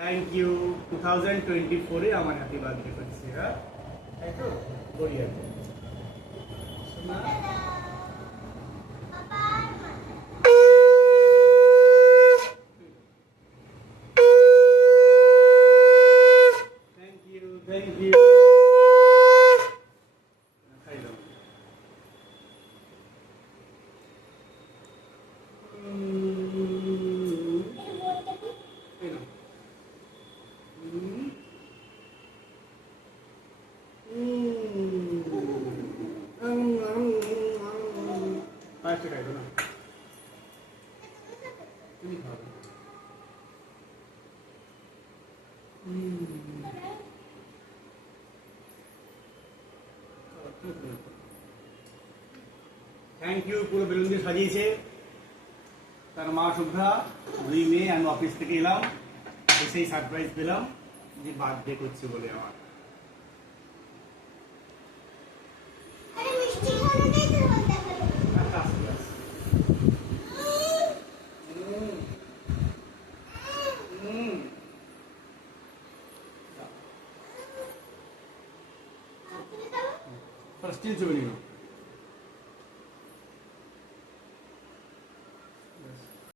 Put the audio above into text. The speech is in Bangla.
থ্যাংক ইউ 2024 এ আমার হ্যাপি বার্থডে করছি। হ্যাঁ তাই তো বলি আর কি। শোনা থ্যাংক ইউ খাই দাও। এই নাও। পাঁচটা খাইতো না তুমি খাবে। Thank you. পুরো বেলুন দিয়ে সাজিয়েছে তার মা শুভ্রা। 2 মে আমি অফিস থেকে এলাম, এসেই সারপ্রাইজ পেলাম যে বার্থডে করছে বলে আমার। First ছবি নিল।